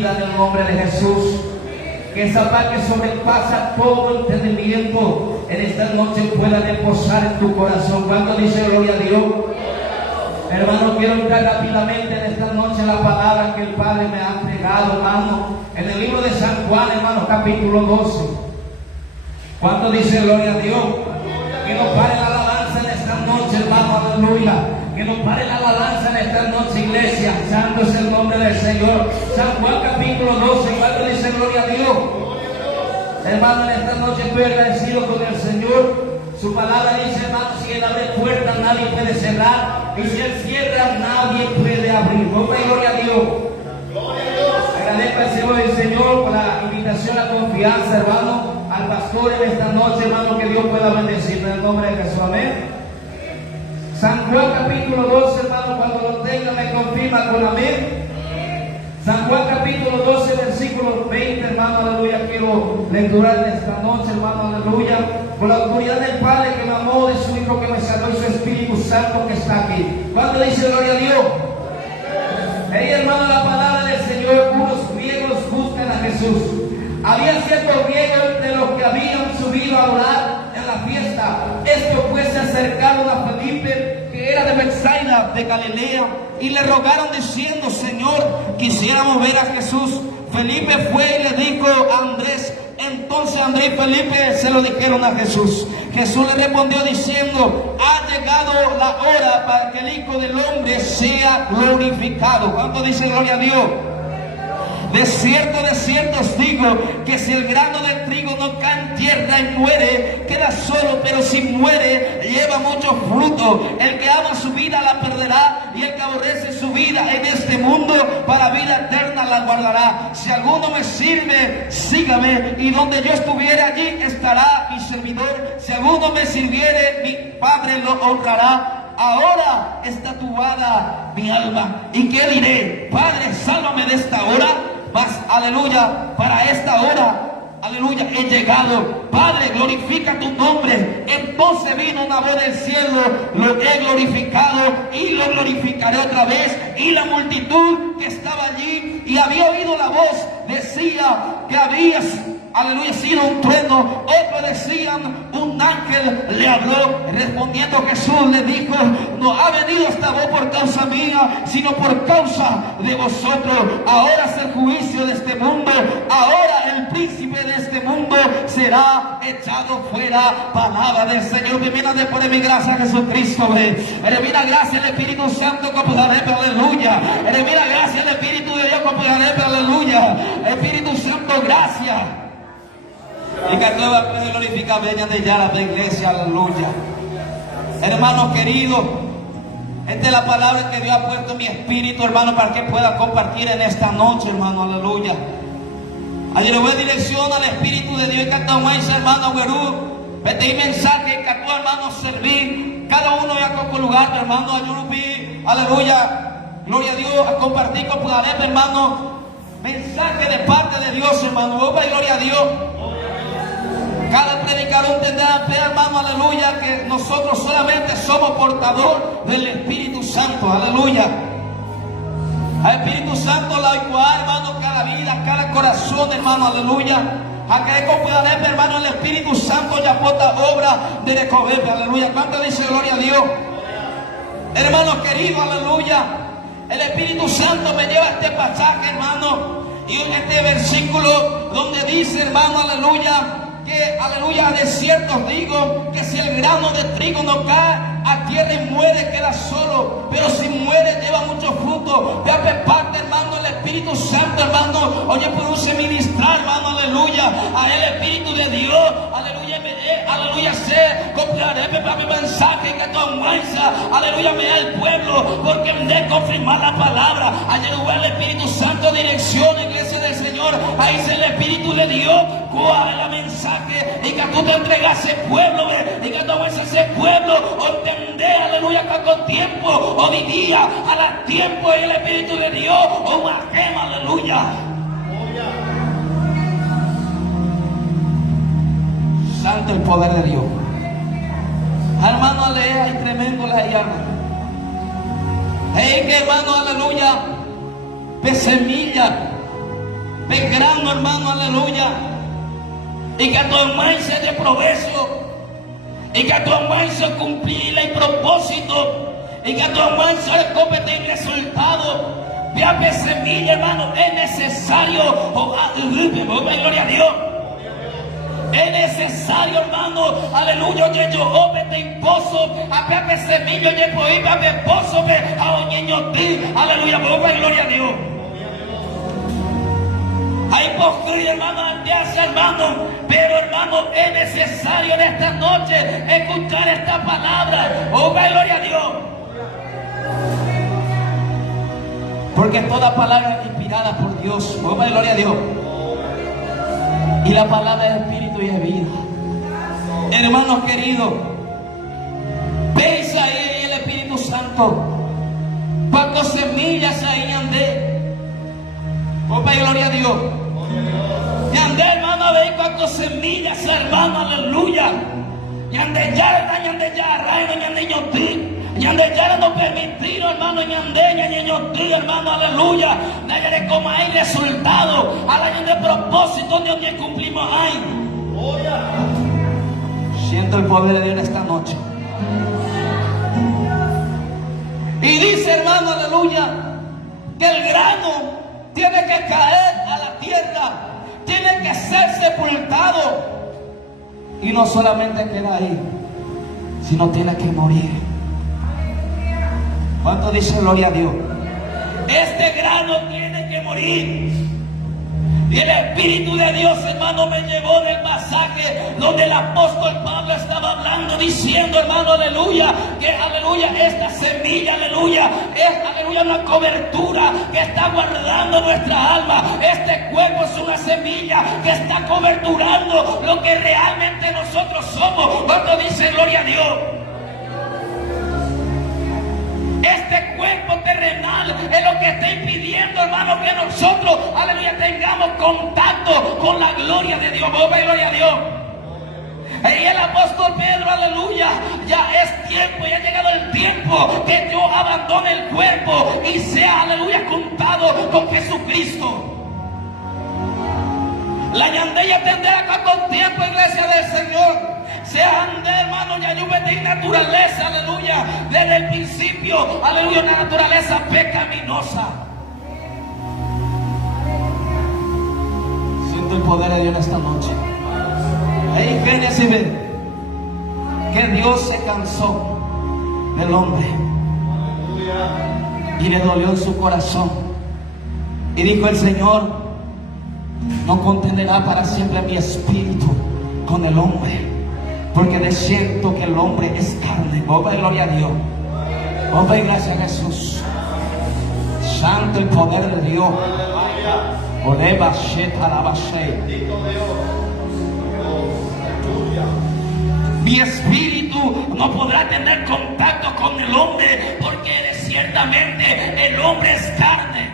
vida en el nombre de Jesús. Que esa paz que sobrepasa todo entendimiento en esta noche pueda reposar en tu corazón. ¿Cuánto dice gloria a Dios? Hermano, quiero entrar rápidamente en esta noche en la palabra que el Padre me ha entregado, hermano, en el libro de San Juan, hermano, capítulo 12. ¿Cuánto dice gloria a Dios? Que nos pare la alabanza en esta noche, hermano, aleluya. Que nos pare la alabanza en esta noche, iglesia. Santo es el nombre del Señor. San Juan capítulo 12, ¿cuánto dice gloria a Dios? Hermano, en esta noche estoy agradecido con el Señor. Su palabra dice, hermano, si Él abre puertas, nadie puede cerrar. Y si Él cierra, nadie puede abrir. Gloria a Dios. Agradezco al Señor y al Señor por la invitación a confianza, hermano, al pastor en esta noche, hermano, que Dios pueda bendecirme en el nombre de Jesús. Amén. San Juan capítulo 12, hermano, cuando lo tenga me confirma con amén. San Juan capítulo 12, versículo 20, hermano, aleluya. Quiero lecturar en esta noche, hermano, aleluya. Por la autoridad del Padre que me amó, de su Hijo que me salvó y su Espíritu Santo que está aquí. ¿Cuándo dice gloria a Dios? Hey, hermano, la palabra del Señor, unos griegos buscan a Jesús. Había ciertos griegos de los que habían subido a orar en la fiesta. Estos pues se acercaron a Felipe, que era de Betsaida, de Galilea, y le rogaron diciendo, Señor, quisiéramos ver a Jesús. Felipe fue y le dijo a Andrés. Entonces Andrés y Felipe se lo dijeron a Jesús. Jesús le respondió diciendo, ha llegado la hora para que el Hijo del Hombre sea glorificado. ¿Cuánto dice gloria a Dios? De cierto os digo que si el grano de trigo no cae en tierra y muere, queda solo, pero si muere, lleva mucho fruto. El que ama su vida la perderá, y el que aborrece su vida en este mundo, para vida eterna la guardará. Si alguno me sirve, sígame, y donde yo estuviere, allí estará mi servidor. Si alguno me sirviere, mi Padre lo honrará. Ahora está turbada mi alma. ¿Y qué diré? Padre, sálvame de esta hora. Mas, aleluya, para esta hora, aleluya, he llegado. Padre, glorifica tu nombre. Entonces vino una voz del cielo, lo he glorificado y lo glorificaré otra vez. Y la multitud que estaba allí y había oído la voz, decía que había, aleluya, sido un trueno. Otros decían, un ángel le habló. Respondiendo Jesús le dijo, no ha venido esta voz por causa mía, sino por causa de vosotros. Ahora es el juicio de este mundo. Ahora el príncipe de este mundo será echado fuera. Palabra del Señor. Divina de por mi gracia a Jesucristo. Divina gracia al Espíritu Santo como aleluya. Divina gracia al Espíritu de Dios como aleluya. Espíritu Santo, gracias. Y que todo va a glorificar, vengan de ya la iglesia, aleluya. Hermanos queridos, esta es la palabra que Dios ha puesto en mi espíritu, hermano, para que pueda compartir en esta noche, hermano, aleluya. Allí le voy a dirección al Espíritu de Dios, que está más, hermano, Guerú. Este mensaje que tú, hermano, serví. Cada uno ya con lugar, hermano, ayúdame, aleluya. Gloria a Dios, a compartir con poder, hermano. Mensaje de parte de Dios, hermano. Gloria a Dios. Cada predicador tendrá, hermano, aleluya, que nosotros solamente somos portador del Espíritu Santo, aleluya. Al Espíritu Santo la igual, hermano, cada vida, cada corazón, hermano, aleluya. A que compudaré, hermano, el Espíritu Santo ya pota obra de recoger, aleluya. ¿Cuánto dice gloria a Dios? Hermano querido, aleluya. El Espíritu Santo me lleva a este pasaje, hermano, y en este versículo donde dice, hermano, aleluya, que, aleluya, de cierto os digo que si el grano de trigo no cae a tierra y muere, queda solo, pero si muere lleva mucho fruto. De parte, hermano, el Espíritu Santo, hermano, oye, produce ministrar, hermano, aleluya, a el Espíritu de Dios, aleluya, aleluya, sé, compraré para mi mensaje que comienza, aleluya, me da el pueblo, porque me de confirmar la palabra. Aleluya, el Espíritu Santo direcciona, iglesia del Señor, ahí es el Espíritu de Dios, cuál es el mensaje, y que tú te entregas a ese pueblo, y que tú ves a ese pueblo, o entender, aleluya, que con tiempo, o vivía a la tiempo en el Espíritu de Dios, o una gema, aleluya. Santo el poder de Dios. Hermano, alea y tremendo la llama. Hey, que hermano, aleluya, de semilla. pecando, hermano, aleluya. Y que tu hermano sea de provecho. Y que tu hermano sea cumplir el propósito. Y que tu hermano sea competir el resultado. Vea que semilla, hermano, es necesario. Gloria a Dios. Es necesario, hermano, aleluya, que yo obete en pozo, a pepe semillo, y por ahí, pepe pozo, que a un niño ti, aleluya, gloria a Dios. Hay postura, hermano, ante ese hermano, pero hermano, es necesario en esta noche escuchar esta palabra. Oh, gloria a Dios. Porque toda palabra es inspirada por Dios. Oh, gloria a Dios. Y la palabra es espíritu y es vida. Hermanos queridos, pensa ahí en el Espíritu Santo. Cuántas semillas ahí andé. Oh, gloria a Dios. Y andé, hermano, a ver cuántas semillas, hermano, aleluya. Y andé ya, rayo, y andé ñoti. Y andé ya no permitir, hermano, y andé ñoti, hermano, aleluya. Nadie como hay resultado. A la gente de propósito de donde cumplimos ahí. Siento el poder de Dios en esta noche. Y dice, hermano, aleluya, que el grano tiene que caer a la tierra, tiene que ser sepultado. Y no solamente queda ahí, sino tiene que morir. ¿Cuánto dice gloria a Dios? Este grano tiene que morir. Y el Espíritu de Dios, hermano, me llevó del pasaje donde el apóstol Pablo estaba hablando, diciendo, hermano, aleluya, que aleluya, esta semilla, aleluya, es aleluya una cobertura que está guardando nuestra alma. Este cuerpo es una semilla que está coberturando lo que realmente nosotros somos. Cuando dice gloria a Dios. Este cuerpo terrenal es lo que está impidiendo, hermano, que nosotros, aleluya, tengamos contacto con la gloria de Dios. Gloria a Dios. Y el apóstol Pedro, aleluya, ya es tiempo, ya ha llegado el tiempo que Dios abandone el cuerpo y sea, aleluya, contado con Jesucristo. La yandella tendrá con tiempo, iglesia del Señor. Sea ande, hermano, ya yo de naturaleza, aleluya, desde el principio, aleluya, una naturaleza pecaminosa. Siento el poder de Dios en esta noche. Ahí Génesis y ve que Dios se cansó del hombre y le dolió en su corazón. Y dijo el Señor: no contenderá para siempre mi espíritu con el hombre, porque de cierto que el hombre es carne. Gloria a Dios. Gracias a Jesús. Santo el poder de Dios. Mi espíritu no podrá tener contacto con el hombre, porque ciertamente el hombre es carne.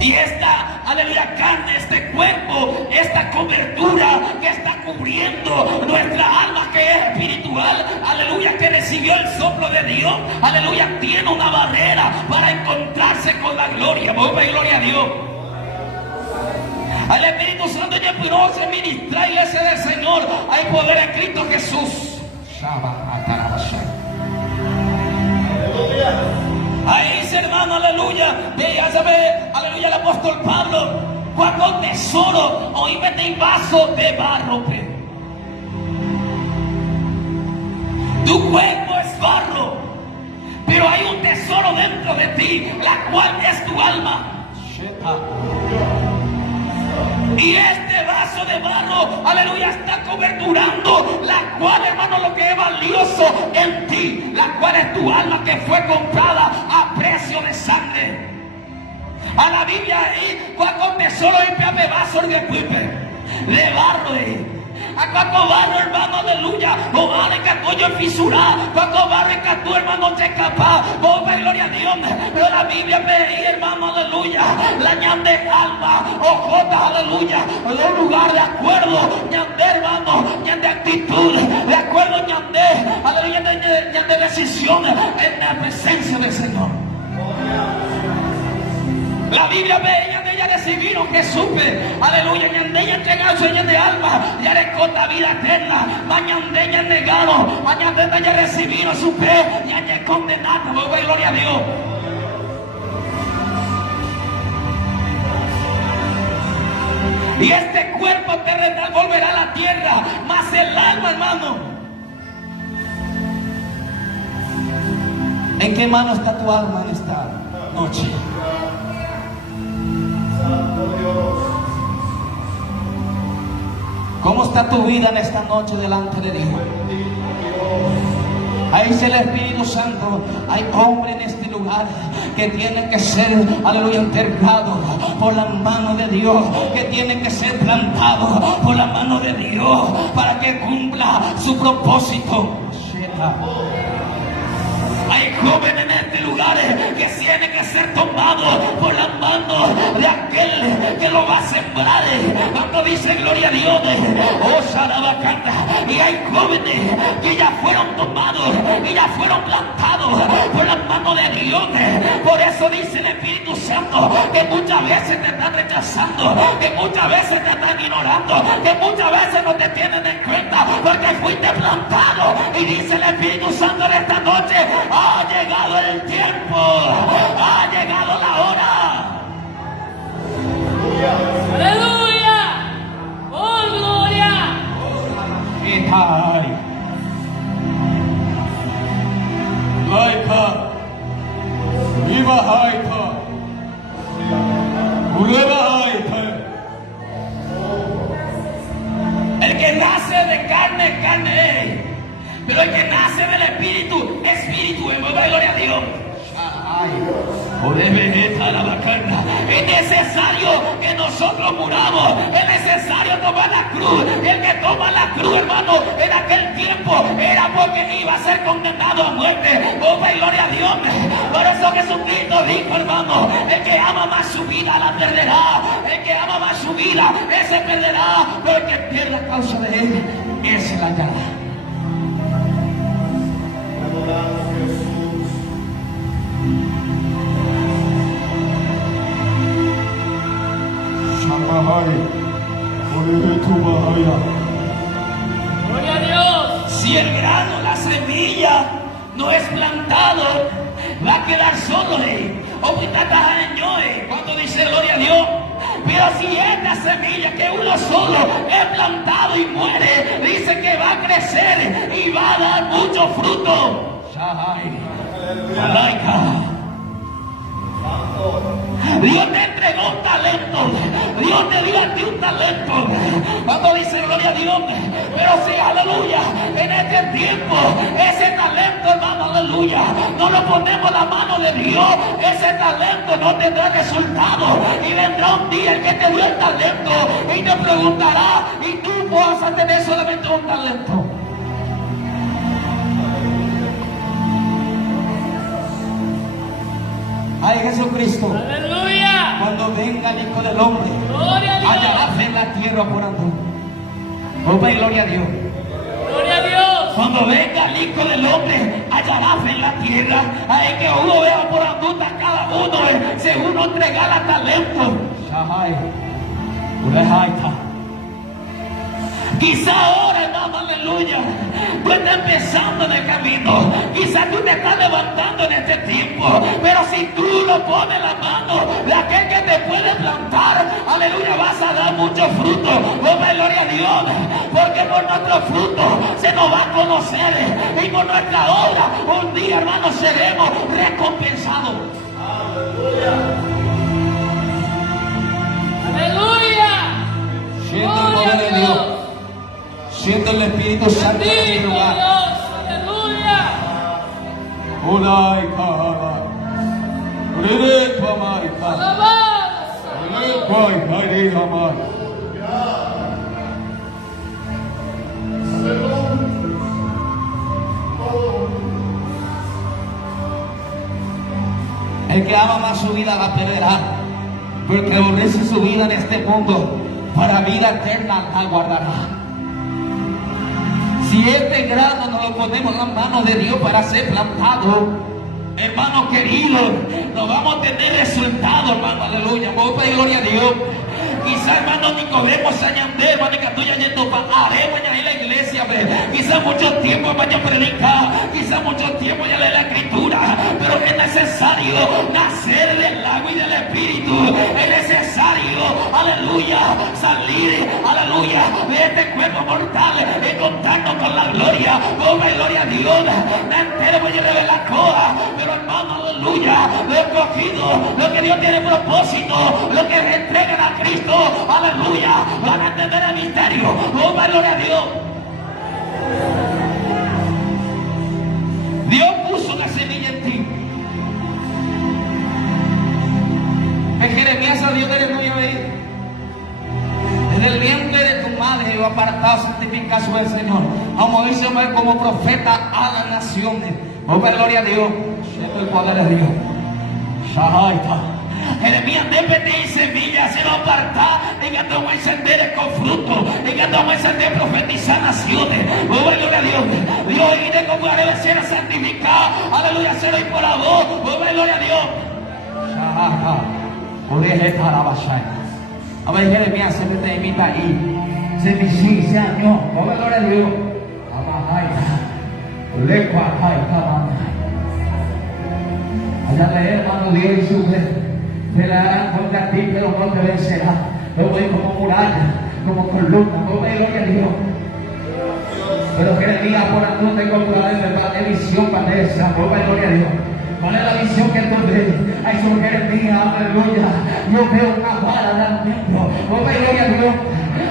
Y esta, aleluya, carne, este cuerpo, esta cobertura que está cubriendo nuestra alma, que es espiritual, aleluya, que recibió el soplo de Dios, aleluya, tiene una barrera para encontrarse con la gloria. Gloria a Dios. Al Espíritu Santo ya pudo se ministra, iglesia del Señor. Hay poder en Cristo Jesús. Ahí dice, hermano, aleluya, ya sabe, aleluya, el apóstol Pablo, cuando tesoro, oíme en vaso de barro. Tu cuerpo es barro, pero hay un tesoro dentro de ti, la cual es tu alma. Y este vaso de barro, aleluya, está coberturando la cual, hermano, lo que es valioso en ti, la cual es tu alma, que fue comprada a precio de sangre. A la Biblia ahí, cuando tesoro y vaso de pipe, de barro. A cuando barro, hermano, aleluya, o vale que tú yo fisurar, cuando barro que tú, hermano, te escapar. Gloria a Dios. Dios. Pero la Biblia me hermano, aleluya, la ñande alma, ojota, aleluya, un lugar de acuerdo, ñande hermano, ñande actitud, de acuerdo, ñande, aleluya, ñande decisión en la presencia del Señor. La Biblia ve de ella recibieron Jesús, aleluya, y ella entregaron su de alma, y le corta vida eterna, mañana ella negaron, mañana ella recibieron su fe, y ella condenada, gloria a Dios. Y este cuerpo terrenal volverá a la tierra, mas el alma, hermano. ¿En qué mano está tu alma en esta noche? ¿Cómo está tu vida en esta noche delante de Dios? Ahí dice el Espíritu Santo, hay hombres en este lugar que tienen que ser, aleluya, enterrados por la mano de Dios, que tienen que ser plantados por la mano de Dios para que cumpla su propósito. Hay jóvenes en este lugar que tienen que ser tomados por la mano de aquel que lo va a sembrar. Cuando dice gloria a Dios, oh Sarabacanta, y hay jóvenes que ya fueron tomados y ya fueron plantados por la mano de Dios. Por eso dice el Espíritu Santo que muchas veces te están rechazando, que muchas veces te están ignorando, que muchas veces no te tienen en cuenta porque fuiste plantado. Y dice el Espíritu Santo en esta noche, ha llegado el tiempo, ha llegado la hora. Aleluya, oh gloria. Laika, viva Haita, Ureba Haita. El que nace de carne, carne es. Pero el que nace del Espíritu, Espíritu es. Gloria a Dios. Es necesario que nosotros muramos. Es necesario tomar la cruz. El que toma la cruz, hermano, en aquel tiempo era porque iba a ser condenado a muerte. Oh, gloria a Dios. Por eso Jesucristo dijo, hermano, el que ama más su vida la perderá. El que ama más su vida, ese perderá. Pero el que pierde a causa de él, ese la hallará. Gloria a Dios. Si el grano, la semilla, no es plantado, va a quedar solo. Cuando dice gloria a Dios. Pero si esta semilla que uno solo es plantado y muere, dice que va a crecer y va a dar mucho fruto. Dios te entregó un talento. Dios te dio a ti un talento. Cuando dice gloria a Dios. Pero si, aleluya, en este tiempo, ese talento, hermano, aleluya, no lo ponemos en la mano de Dios, ese talento no tendrá resultado. Y vendrá un día el que te dio el talento y te preguntará, ¿y tú vas a tener solamente un talento? Ay, Jesucristo. Aleluya. Cuando venga el Hijo del Hombre, Gloria a Dios. hallará fe en la tierra por andar. Oh, gloria a Dios. Gloria a Dios. Cuando venga el Hijo del Hombre, hallará fe en la tierra. Hay que uno vea por anduta cada uno, según uno entregara talento. Quizá ahora, hermano, aleluya, tú estás empezando en el camino. Quizá tú te estás levantando en este tiempo. Pero si tú lo pones en la mano de aquel que te puede plantar, aleluya, vas a dar mucho fruto. Oh, gloria a Dios. Porque por nuestro fruto se nos va a conocer. Y por nuestra obra, un día, hermano, seremos recompensados. Aleluya. Siente el poder de Dios. Siente el Espíritu Santo en este lugar. Aleluya. El que ama más su vida la perderá, pero el que aborrece su vida en este mundo, para vida eterna la guardará. Si este grano nos lo ponemos en las manos de Dios para ser plantado, hermano querido, nos vamos a tener resultado, hermano, aleluya. Vamos a pedir gloria a Dios. Quizá, hermano Nicodemo se añade, hermano, que tú ya yendo para en la iglesia, quizá mucho tiempo vaya a predicar, quizá mucho tiempo ya lee la escritura, pero es necesario nacer del agua y del espíritu. Es necesario, aleluya, salir, aleluya, de este cuerpo mortal en contacto con la gloria. Oh, gloria a Dios. Me entero voy a ver la coda, pero hermano, aleluya, lo he cogido, lo que Dios tiene propósito, lo que me entregan a Cristo, aleluya, van a entender el misterio. Oh, gloria a Dios. Dios puso una semilla en ti. En Jeremías salió del nuevo ahí. Desde el vientre de tu madre yo apartado santificar su Señor. Como dice como profeta a las naciones. Oh, gloria a Dios. Siento el poder de Dios. Shahaita. Jeremías de semilla se lo aparta, en que vamos a encender con fruto, en que vamos a encender profetizar naciones. Oh, gloria a Dios. Dios viene como debe ser santificar, aleluya, se lo y por la voz. Oh, gloria a Dios. A ver, Jeremías se te invita ahí. Se me sigue, Señor. Oh, gloria a Dios. Allá leer, hermano, Dios y su te la harán contra ti, pero no te vencerá. Lo voy como muralla, como columna. No me gloria a Dios. Pero Jeremías por la noche encontrará la visión para esa. No me gloria a Dios. ¿Cuál es la visión que tú ves? Ay, su Jeremías, aleluya. Yo veo una vara de alimento. No me gloria a Dios.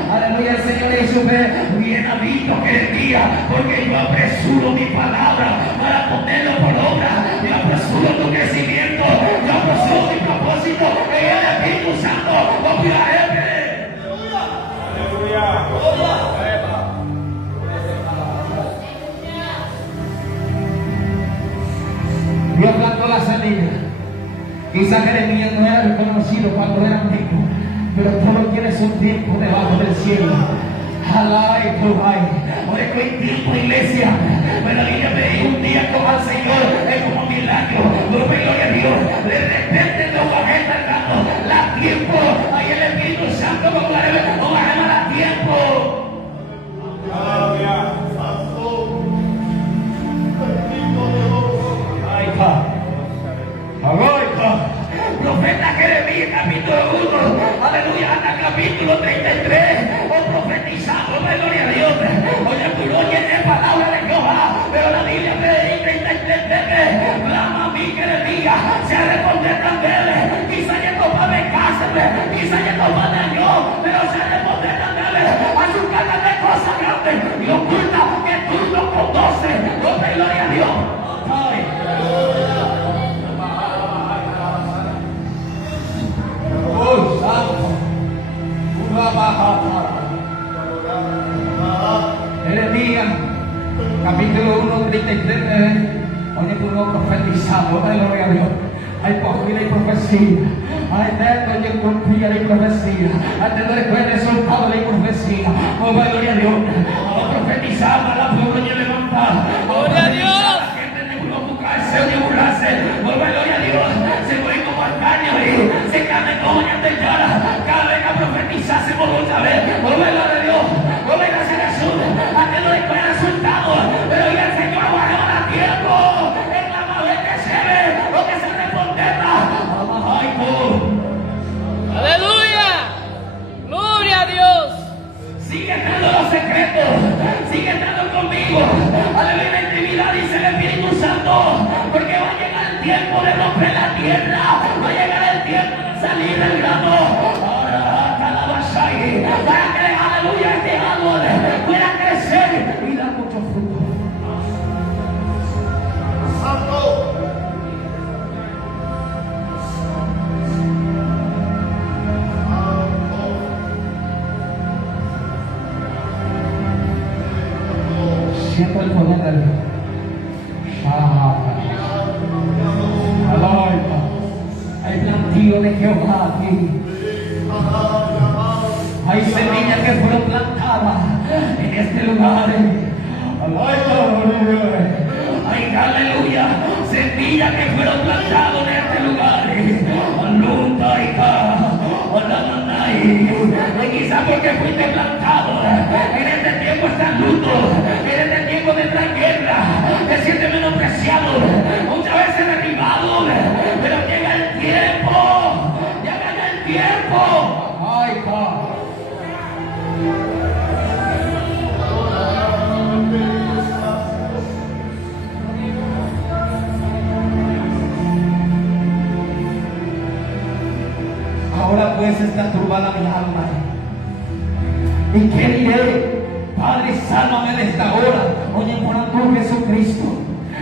Aleluya, el Señor le hizo ver, bien ha visto Jeremías, porque yo apresuro mi palabra para ponerlo por obra. Yo apresuro tu crecimiento, yo apresuro mi propósito en el Espíritu Santo. Dios plantó la semilla. Quizá Jeremías no era reconocido cuando era niño, pero todo tiene su tiempo debajo del cielo. Alay, hoy hay tiempo, iglesia. Pero la Biblia me dijo un día como al Señor, es como un milagro. Gloria a Dios. De repente no va a estar dando la tiempo. Ahí el Espíritu Santo como la da tiempo. Aleluya. Ahí está. Profeta Jeremías capítulo 1, aleluya, hasta capítulo 33, profetizando, gloria a Dios. Oye, tú no tienes palabra de Jehová, pero la Biblia me dice, clama a mí Jeremías, se responde también, quizá ya no va a becárseme, quizá ya no va a Dios, pero se responde también a su cara de cosas grandes y oculta que tú no conoces. Gloria a Dios. Oh, santo. Jeremías, capítulo 1, 33. Oye, tú no profetizando, gloria a Dios. Hay profecía y profecía. Hay eterno y confía y profecía. Hay tener el resultado y profecía. Oh, gloria a Dios. Vamos a profetizar a la pueblo y levantar. Gloria a Dios. Se oye burlarse, gloria a Dios, se mueve como antaño y se cae como ya te llora. Cada vez que profetizar se vuelve otra vez, gloria a Dios, gloria a Jesús, a que no le pueda resultado, pero ya el Señor va a dar tiempo, en la madre que se ve, lo que se responderá. Aleluya, gloria a Dios. Sigue entrando los secretos, sigue entrando conmigo, aleluya, la intimidad, dice el Espíritu Santo, porque va a llegar el tiempo de romper la tierra, va a llegar el tiempo de salir del grano. Ahora, calabazai, para que, aleluya, este árbol pueda crecer y dar mucho fruto. Santo. Siento el poder de Dios. Aleluya. Espíritu de Jehová aquí. Hay semillas que fueron plantadas en este lugar. Ay, aleluya. Semillas que fueron plantadas en este lugar. Quizás porque fuiste plantado en este tiempo está en luto, en este tiempo de esta guerra, te sientes menospreciado, muchas veces derribado, pero llega el tiempo, llega el tiempo. Ay, God. Ahora pues está turbada mi alma. ¿Y qué diré? Padre, sálvame de esta hora. Oye, por amor Jesucristo,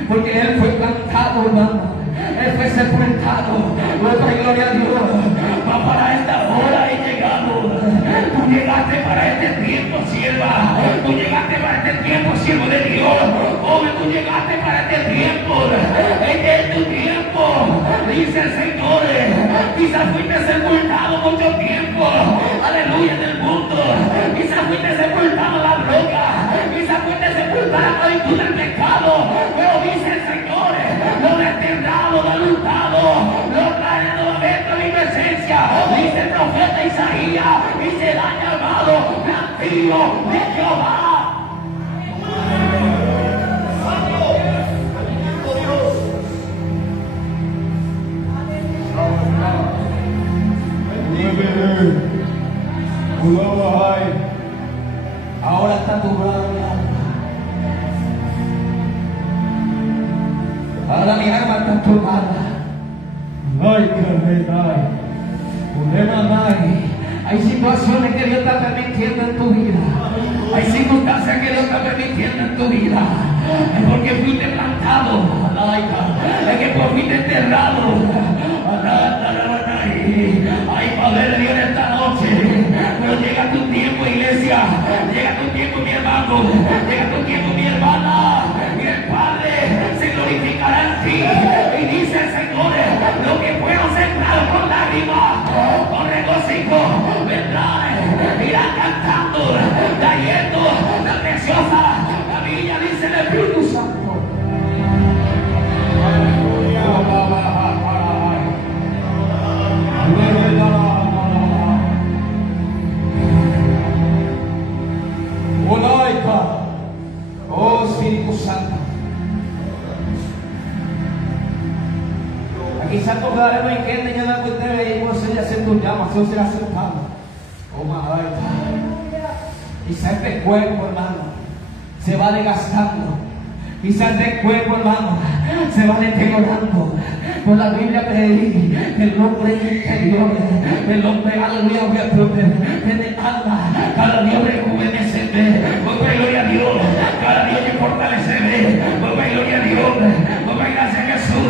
porque Él fue plantado, hermano. Él fue sepultado. Gloria a Dios. Va para esta hora he llegado. Tú llegaste para este tiempo, sierva. Tú llegaste para este tiempo, siervo de Dios. Joven, tú llegaste para este tiempo. Este es tu tiempo. Dice el Señor. Quizás fuiste sepultado mucho tiempo. Aleluya, en el mundo. Quizás fuiste sepultado en la roca. Quizás fuiste sepultado en la actitud del pecado. Pero dice el Señor, lo desterrado, lo luchado, lo trae nuevamente a mi presencia. Dice el profeta Isaías, y será llamado Cantillo de Jehová. Ahora está turbada mi alma. Ahora mi alma está turbada. Hay situaciones que Dios está permitiendo en tu vida. Hay circunstancias que Dios está permitiendo en tu vida. Es porque fuiste plantado. Es que por fuiste enterrado. Hay poder de Dios en esta noche. Pero llega tu tiempo, iglesia. Llega tu tiempo, mi hermano. Llega tu tiempo, mi hermana. Y el Padre se glorificará en ti. Y dice el Señor, lo que fueron sembrados con lágrimas, con regocijo, vendrán, irán cantando, trayendo la preciosa la Biblia, dice el Espíritu Santo. Oh Espíritu Santo. Quizás tocaremos en que ya la cuestión y vos se hace tu llama, se será aceptado. Oh my God. Quizás este cuerpo, hermano, se va desgastando. Quizás este cuerpo, hermano, se va deteriorando. Por la Biblia pedí que el hombre interior, el hombre, aleluya, voy a proteger alma, cada día rejuvenece, gloria a Dios, cada día me fortalece, gloria a Dios, gracias a Jesús,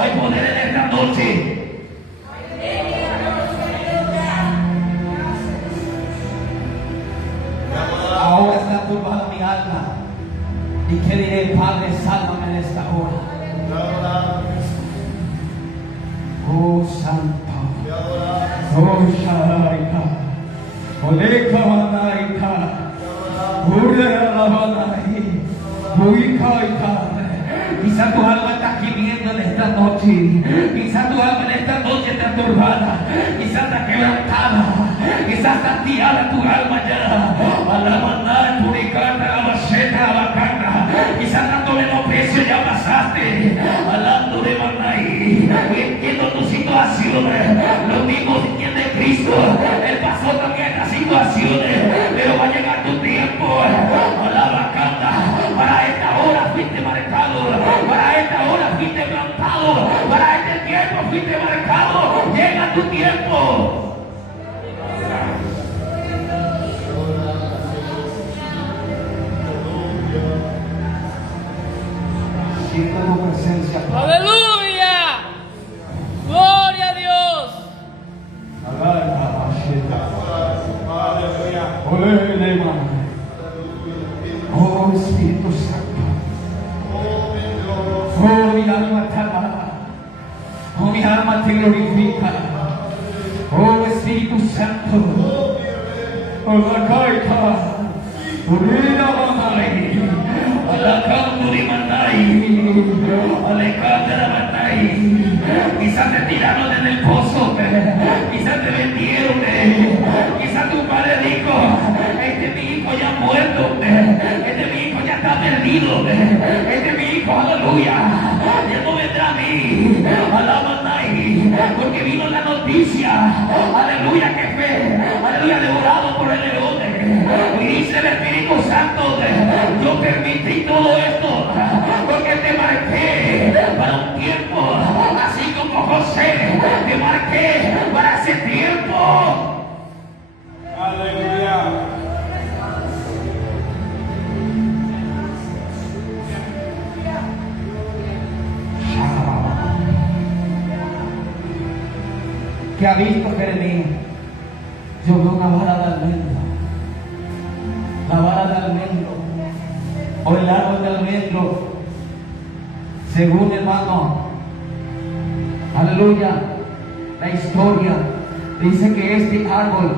hay poder en esta noche. Ahora está turbada mi alma. ¿Y qué diré, Padre, sálvame en esta hora? Oh Santo, oh Sharaika, Oleka Manaika, Ura Labanai, Uikaika. Quizá tu alma está gimiendo en esta noche. Quizá tu alma en esta noche está turbada. Quizá está quebrantada. Quizá está tirada tu alma ya. A la maná, puricata, la maceta, la bacana. Quizá tanto menosprecio ya pasaste. Hablando de Manay. Entiendo tu situación. Lo mismo entiende Cristo. Él pasó también estas situaciones. Pero va a llegar tu tiempo. A la bacana. Para esta hora fuiste marcado. Para esta hora fuiste plantado. Para este tiempo fuiste marcado. Llega tu tiempo. Siento tu presencia. Aleluya. Gloria a Dios. Oh Espíritu Santo. Oh mi alma te alaba. Oh mi alma te glorifica. Espíritu Santo. Alakaita, Urina Mamai, Alakanduri Mandai, Alekandra Mandai. Quizás te tiraron en el pozo, quizás te vendieron, quizás tu padre dijo, este mi hijo ya ha muerto, este mi hijo ya está perdido, este mi hijo, aleluya, ya no vendrá a mí, alabanai, porque vino la noticia, aleluya, que fue, aleluya, devorado por el león, y dice el Espíritu Santo, yo permití todo esto, porque te marqué para un tiempo, así como José, te marqué para ese tiempo. Aleluya. ¿Qué ha visto Jeremías? Yo veo una vara de almendro. La vara de almendro. O el árbol de almendro. Según, hermano, aleluya, la historia dice que este árbol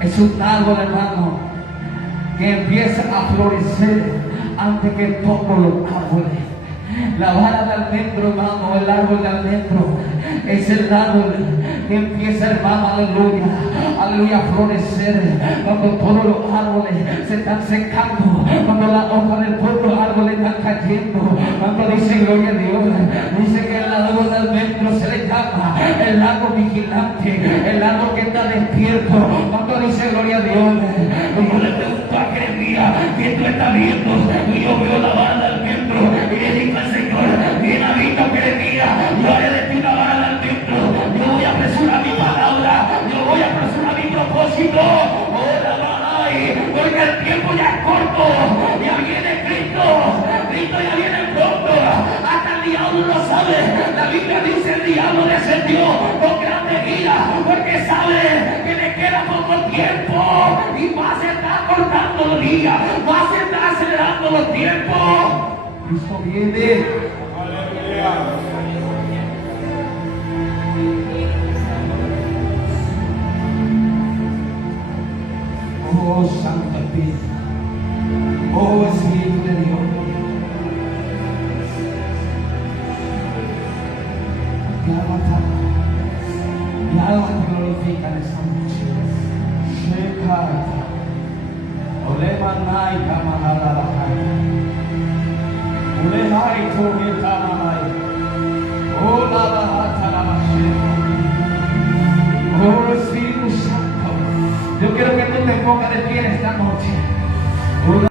es un árbol, hermano, que empieza a florecer antes que todos los árboles. La vara de almendro, hermano, el árbol de almendro es el árbol que empieza, hermano, aleluya, aleluya, a florecer cuando todos los árboles se están secando, cuando las hojas del otro árbol están cayendo, cuando dice gloria a Dios, dice que el árbol de almendro se le llama el árbol vigilante, el árbol que está despierto, cuando dice gloria a Dios. Yo le pregunto a Jeremías, ¿qué tú estás viendo? Y yo veo la vara de almendro y le digo al Señor, bien ha visto Jeremías, yo haré de ti una vara de almendro, yo voy a apresurar mi palabra, yo voy a apresurar mi propósito, porque el tiempo ya es corto, ya viene Cristo, Cristo ya viene pronto, hasta el diablo lo sabe, la Biblia dice el diablo descendió con grande ira, porque sabe que le queda poco tiempo, y más se está cortando los días, más se está acelerando los tiempos. Cristo viene. Aleluya. Oh, Santo Espíritu, oh Espíritu de Dios, mi alma te glorifica en esta noche. Shekata, Olemanai Kamanada Bahaya, Ulemai Togetamai, Ola Bahata la Masheka. Oh Espíritu Santo, yo quiero que tú te pongas de pie esta noche.